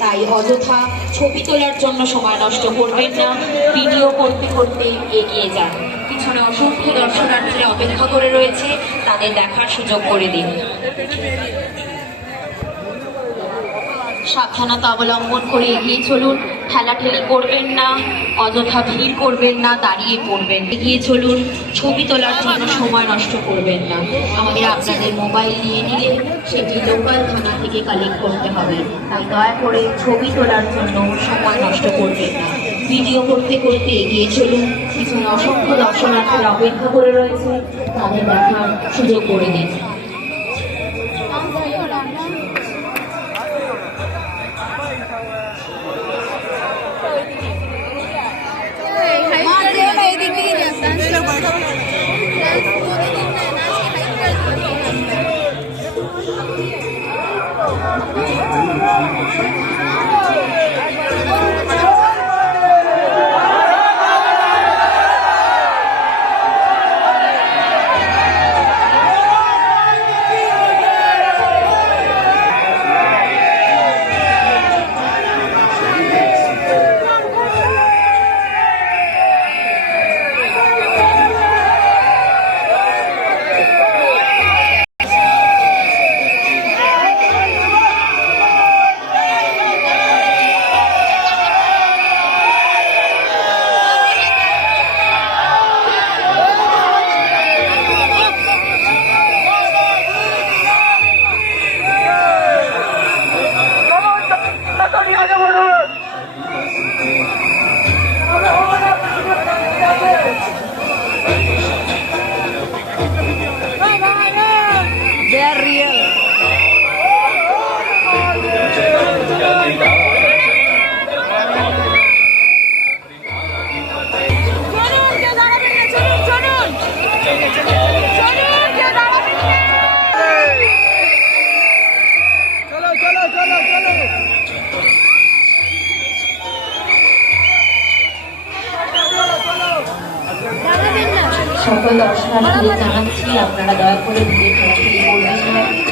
তাই অযথা ছবি তোলার জন্য সময় নষ্ট করবেন না, ভিডিও করতে করতে এগিয়ে যান। পিছনে অসংখ্য দর্শনার্থীরা অপেক্ষা করে রয়েছে, তাদের দেখার সুযোগ করে দিন। সাবধানতা অবলম্বন করে এগিয়ে চলুন। ঠেলাঠেলি করবেন না, অযথা ভিড় করবেন না, দাঁড়িয়ে পড়বেন। এগিয়ে চলুন, ছবি তোলার জন্য সময় নষ্ট করবেন না। আমাদের আপনাদের মোবাইল নিয়ে নিলে সেটি লোকাল থানা থেকে কালেক্ট করতে হবে। তাই দয়া করে ছবি তোলার জন্য সময় নষ্ট করবেন না। ভিডিও করতে করতে এগিয়ে চলুন। পিছনে অসংখ্য দর্শনার্থীরা অপেক্ষা করে রয়েছে। তাদের দেখার সুযোগ করে দিন। Thank you. না সকল দর্শনার্থীদের জানাচ্ছি আপনারা দয়া করে ভিড়ে খেলাখেলি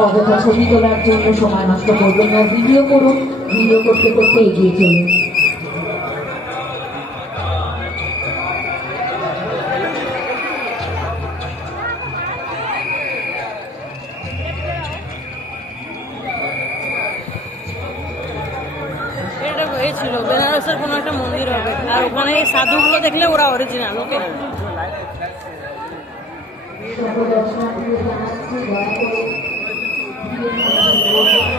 অযথা ছবি তোলার জন্য সময় নষ্ট করবেন না। ভিডিও করুন ভিডিও করতে করতে এগিয়ে চলুন। হয়েছিল বেনারসের কোনো একটা মন্দির হবে। আর ওখানে এই সাধুগুলো দেখলে ওরা অরিজিনাল ওকে? দর্শনার্থীদের জানাচ্ছি Thank you.